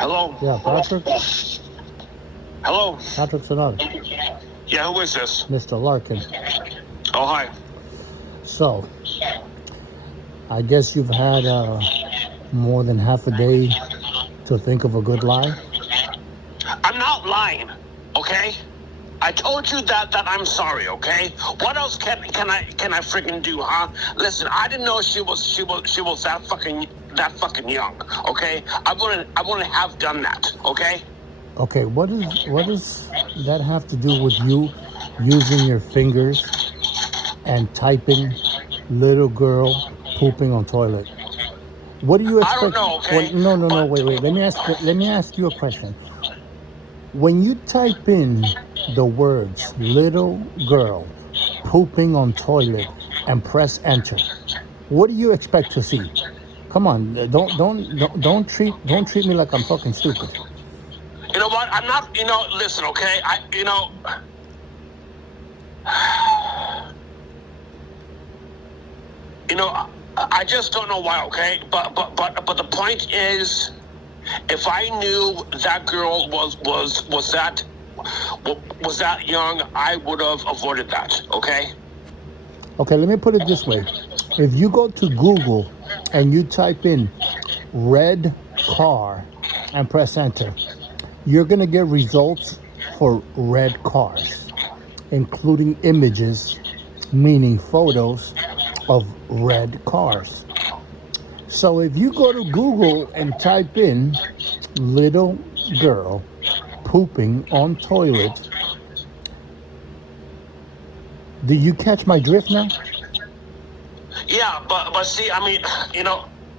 Hello? Yeah, Patrick? Hello? Patrick Sonata. Yeah, who is this? Mr. Larkin. Oh, hi. So, I guess you've had more than half a day to think of a good lie? I'm not lying, okay? I told you that I'm sorry, okay? What else can I freaking do, huh? Listen, I didn't know she was that fucking young, okay? I wouldn't have done that, okay? Okay, what does that have to do with you using your fingers and typing little girl pooping on toilet? What do you I don't expect? know, Well, okay? no, But wait. Let me ask you a question. When you type in the words little girl pooping on toilet and press enter, what do you expect to see? Come on, don't treat me like I'm fucking stupid. you know what? I'm not, listen, okay? I just don't know why, okay? But the point is, if I knew that girl was that young, I would have avoided that, okay? Okay, let me put it this way. If you go to Google and you type in red car and press enter, you're going to get results for red cars, including images, meaning photos of red cars. So if you go to Google and type in little girl pooping on toilet, do you catch my drift now? Yeah, but see, I mean,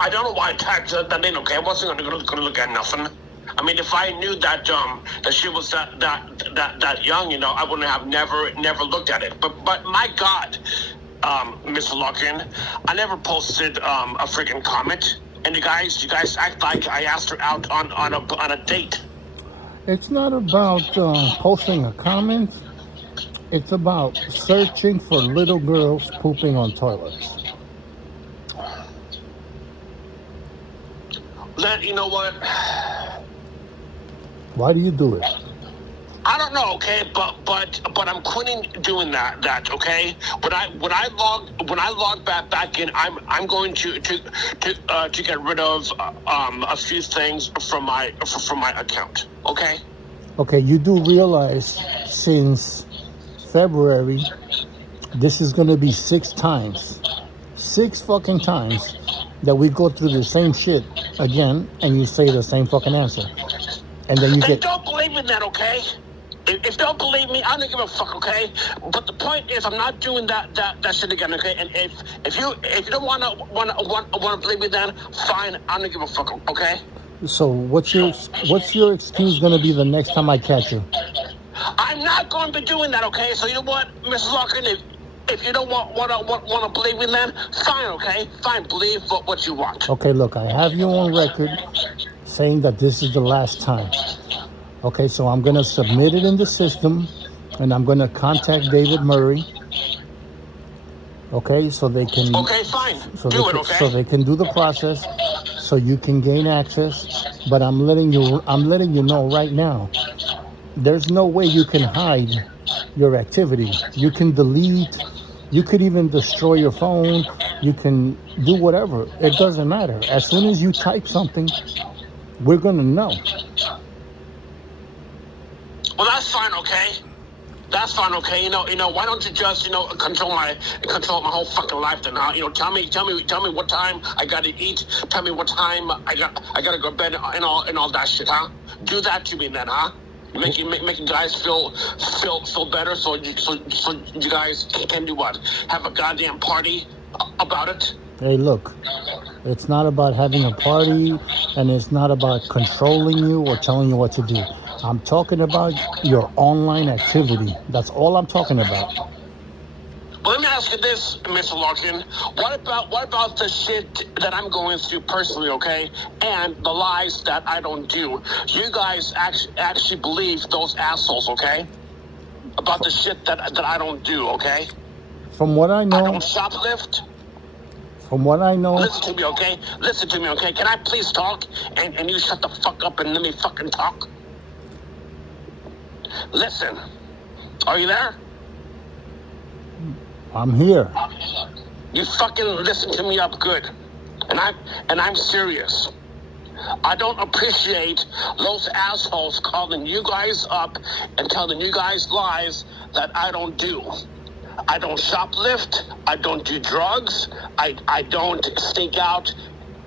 I don't know why I typed that in, okay? I wasn't gonna look at nothing. I mean, if I knew that that she was that young, I wouldn't have never looked at it. But my God, Mr. Larkin, I never posted a freaking comment, and you guys act like I asked her out on a date. It's not about posting a comment. It's about searching for little girls pooping on toilets. You know what? Why do you do it? I don't know, okay, but I'm quitting doing that, okay? When I log back in, I'm going to get rid of a few things from my account, okay? Okay, you do realize since February, this is going to be 6 times. 6 fucking times that we go through the same shit again and you say the same fucking answer. And then you Then get. don't believe in that, okay? If you don't believe me, I don't give a fuck, okay? But the point is, I'm not doing that shit again, okay? And if you don't wanna believe me, then fine, I don't give a fuck, okay? So what's your excuse going to be the next time I catch you? I'm not going to be doing that, okay? So you know what, Mrs. Larkin, if you don't want to believe me, then fine, okay? Fine, believe what you want. Okay, look, I have you on record saying that this is the last time. Okay, so I'm going to submit it in the system and I'm going to contact David Murray. Okay, so they can. Okay, fine. So Do they it, can, okay? so they can do the process, so you can gain access. But I'm letting you know right now. There's no way you can hide your activity. You can delete. You could even destroy your phone. You can do whatever. It doesn't matter. As soon as you type something, we're gonna know. Well, that's fine, okay? That's fine, okay? Why don't you just, control my whole fucking life then, huh? Tell me what time I gotta eat. Tell me what time I gotta go to bed and all that shit, huh? Do that to me then, huh? Making guys feel better, so you guys can do what? Have a goddamn party about it? Hey, look, it's not about having a party and it's not about controlling you or telling you what to do. I'm talking about your online activity. That's all I'm talking about. Well, let me ask you this, Mr. Larkin. What about the shit that I'm going through personally, okay? And the lies that I don't do. You guys actually believe those assholes, okay? About the shit that I don't do, okay? From what I I don't know, shoplift. From what I know, Listen to me, okay? Listen to me, okay? Can I please talk? And you shut the fuck up and let me fucking talk? Listen. Are you there? I'm here. You fucking listen to me up good. And I'm serious. I don't appreciate those assholes calling you guys up and telling you guys lies that I don't do. I don't shoplift. I don't do drugs. I don't sneak out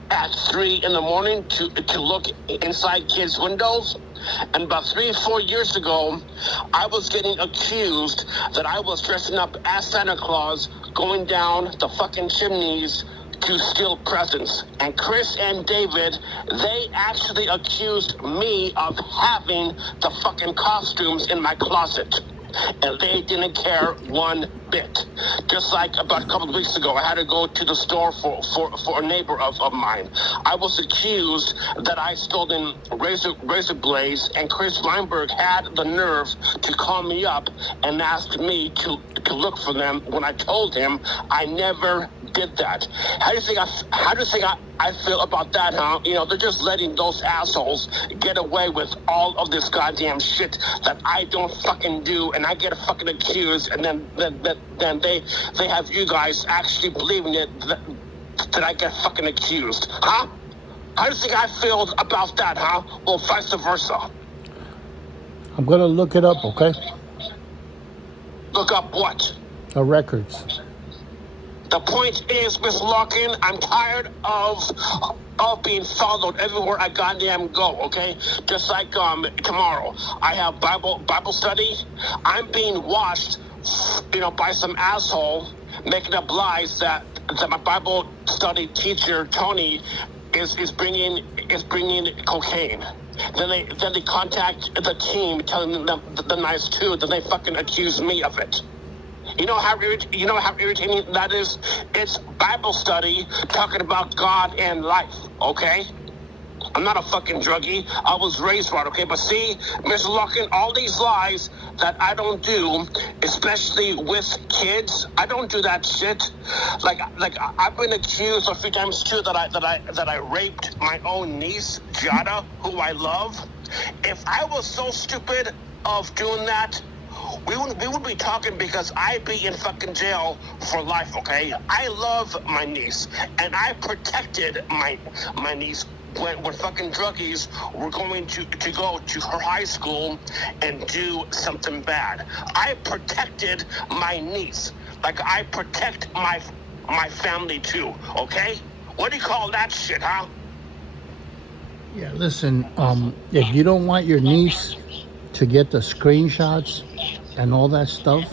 at 3 in the morning to look inside kids' windows. And about 3 or 4 years ago, I was getting accused that I was dressing up as Santa Claus, going down the fucking chimneys to steal presents. And Chris and David, they actually accused me of having the fucking costumes in my closet. And they didn't care one bit. Just like about a couple of weeks ago, I had to go to the store for a neighbor of mine. I was accused that I stole in razor blades, and Chris Weinberg had the nerve to call me up and ask me to look for them when I told him I never did that. How do you think I feel about that, huh? You know, they're just letting those assholes get away with all of this goddamn shit that I don't fucking do, and I get fucking accused, and then they have you guys actually believing it that I get fucking accused, huh? How do you think I feel about that, huh? Well, vice versa. I'm gonna look it up, okay? Look up what? The records. The point is, Miss Larkin, I'm tired of being followed everywhere I goddamn go, okay? Just like tomorrow, I have Bible study. I'm being watched, by some asshole making up lies that my Bible study teacher Tony is bringing cocaine. Then they contact the team, telling them the nice too. Then they fucking accuse me of it. You know how irritating that is? It's Bible study talking about God and life, okay? I'm not a fucking druggie. I was raised right, okay? But see, Mr. Larkin, all these lies that I don't do, especially with kids, I don't do that shit. Like I've been accused a few times too that I raped my own niece, Giada, who I love. If I was so stupid of doing that, we would be talking, because I'd be in fucking jail for life, okay? I love my niece, and I protected my niece when fucking druggies were going to go to her high school and do something bad. I protected my niece like I protect my family too, okay? What do you call that shit, huh? Yeah, listen, if you don't want your niece to get the screenshots and all that stuff,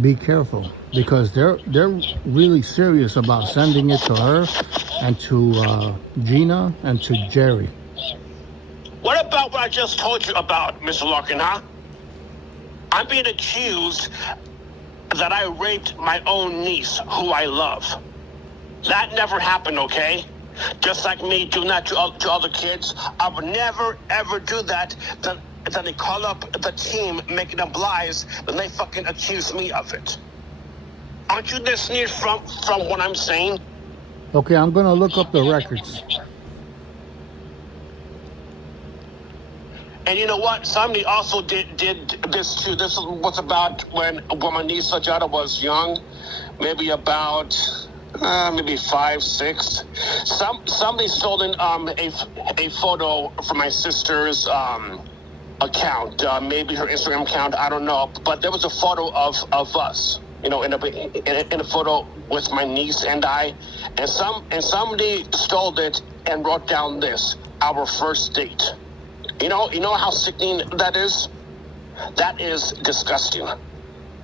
be careful, because they're really serious about sending it to her and to Gina and to Jerry. What about what I just told you about, Mr. Larkin, huh? I'm being accused that I raped my own niece, who I love. That never happened, okay? Just like me doing that to other kids, I would never, ever do that. Then they call up the team making up lies, then they fucking accuse me of it. Aren't you listening from what I'm saying? Okay, I'm gonna look up the records. And you know what? Somebody also did this too. This was about when my niece Sajada was young, maybe about maybe 5, 6. Somebody stole in a photo from my sister's account, maybe her Instagram account. I don't know, but there was a photo of us, in a photo with my niece and I, and somebody stole it and wrote down this: our first date. You know how sickening that is? That is disgusting.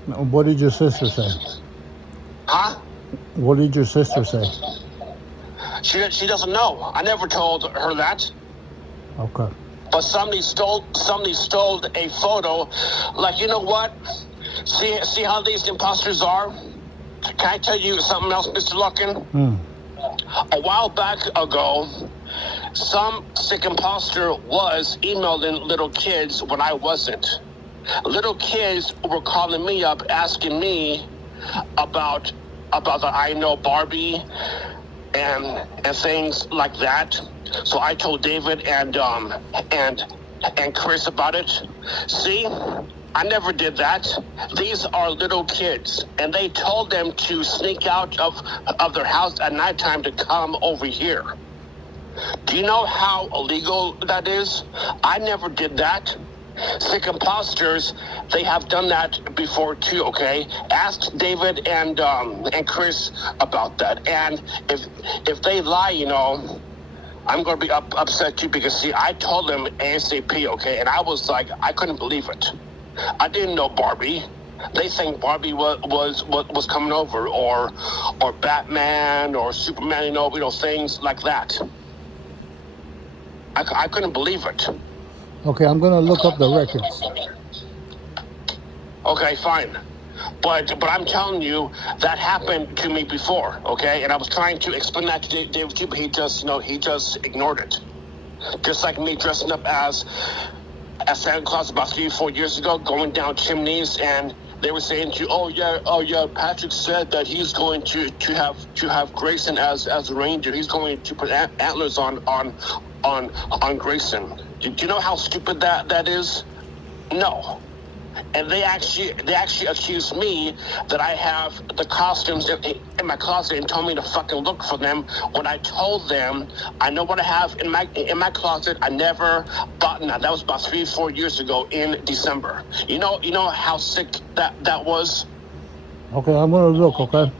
What did your sister say? Huh? What did your sister say? She doesn't know. I never told her that. Okay. But somebody stole a photo. Like, you know what? See how these imposters are? Can I tell you something else, Mr. Larkin? A while back ago, some sick imposter was emailing little kids when I wasn't. Little kids were calling me up asking me about about that I know Barbie and things like that. So I told David and Chris about it. See, I never did that. These are little kids, and they told them to sneak out of their house at nighttime to come over here. Do you know how illegal that is? I never did that. Sick imposters, they have done that before too. Okay, ask David and Chris about that. And if they lie, I'm going to be upset too, because see, I told them ASAP. Okay, and I was like, I couldn't believe it. I didn't know Barbie. They think Barbie was coming over, or Batman or Superman, things like that. I couldn't believe it. Okay, I'm gonna look up the records. Okay, fine. But I'm telling you, that happened to me before, okay? And I was trying to explain that to David too, but he just ignored it. Just like me dressing up as Santa Claus about 3-4 years ago, going down chimneys, and they were saying to you, oh yeah, Patrick said that he's going to have Grayson as a reindeer. He's going to put antlers on Grayson. Do you know how stupid that is? No. And they actually accused me that I have the costumes in my closet and told me to fucking look for them, when I told them I know what I have in my closet. I never bought that. That was about 3-4 years ago in December. You know how sick that was? Okay, I'm gonna look, okay?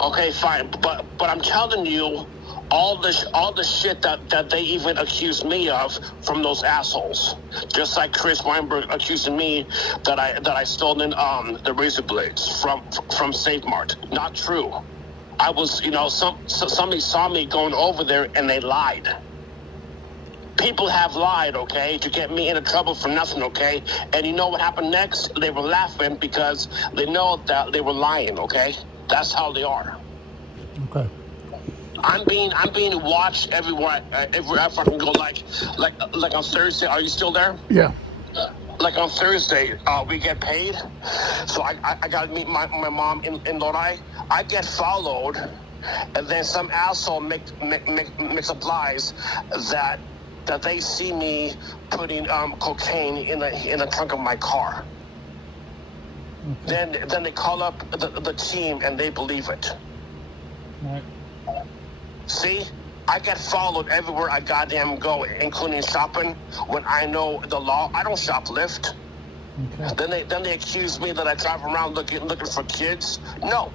Okay, fine. But I'm telling you, all the shit that they even accused me of from those assholes. Just like Chris Weinberg accusing me that I stolen the razor blades from Save Mart. Not true. I was, somebody saw me going over there and they lied. People have lied, okay, to get me into trouble for nothing, okay? And you know what happened next? They were laughing because they know that they were lying, okay? That's how they are. Okay. I'm being watched everywhere I fucking go. Like on Thursday. Are you still there? Yeah. Like on Thursday, we get paid, so I gotta meet my mom in Lodi. I get followed, and then some asshole makes up lies that they see me putting cocaine in the trunk of my car. Okay. Then they call up the team and they believe it. All right. See, I get followed everywhere I goddamn go, including shopping. When I know the law, I don't shoplift. Okay. Then they accuse me that I drive around looking for kids. No,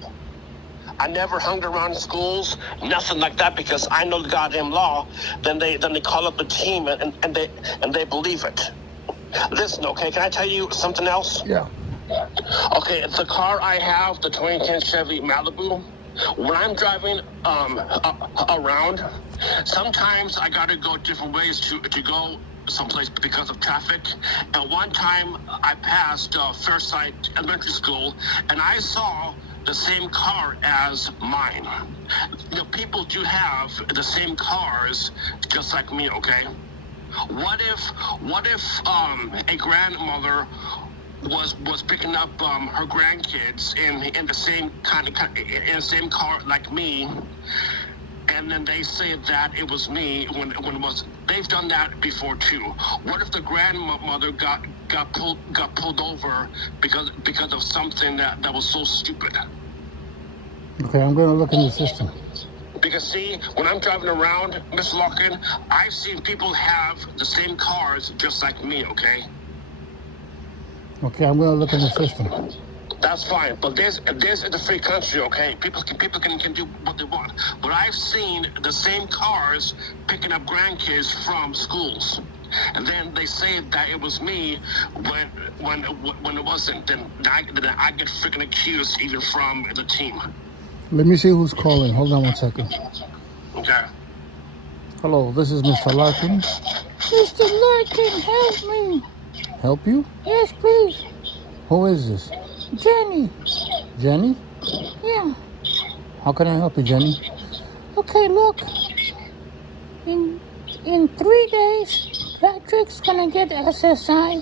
I never hung around schools, nothing like that, because I know the goddamn law. Then they call up the team and they believe it. Listen, okay, can I tell you something else? Yeah. Okay, the car I have, the 2010 Chevy Malibu, when I'm driving around, sometimes I gotta go different ways to go someplace because of traffic. And one time I passed Fairsight Elementary School, and I saw the same car as mine. People do have the same cars just like me, okay? What if a grandmother was picking up her grandkids in the same in the same car like me, and then they say that it was me when it was. They've done that before too. What if the grandmother got pulled over because of something that was so stupid? Okay, I'm gonna look in the system. Because see, when I'm driving around, Miss Larkin, I've seen people have the same cars just like me, okay? Okay, I'm gonna look in the system. That's fine, but this is a free country, okay? People can do what they want. But I've seen the same cars picking up grandkids from schools, and then they say that it was me when it wasn't. Then I get freaking accused even from the team. Let me see who's calling. Hold on one second. Okay. Hello, this is Mr. Larkin. Mr. Larkin, help me. Help you? Yes, please. Who is this? Jenny. Jenny? Yeah. How can I help you, Jenny? Okay, look. In 3 days, Patrick's gonna get SSI,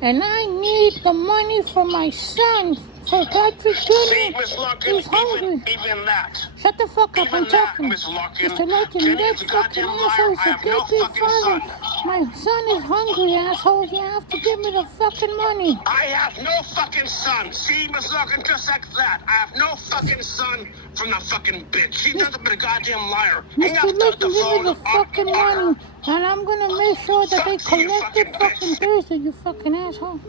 and I need the money for my son So Patrick See, Jr. Miss Larkin, is hungry. even that. Shut the fuck up, Even I'm that, talking. Miss Larkin. Mr. Larkin, Jenny that's is a fucking goddamn liar. assholes. I You have no can't be fucking funny. son. My son is hungry, assholes. You have to give me the fucking money. I have no fucking son. See, Miss Larkin, just like that. I have no fucking son from the fucking bitch. She's nothing but a goddamn liar. Hang up Mr. Larkin, the give me phone the fucking money, and I'm gonna make sure that they Fuck you, you collect it fucking fucking bitch. Thursday, you fucking asshole.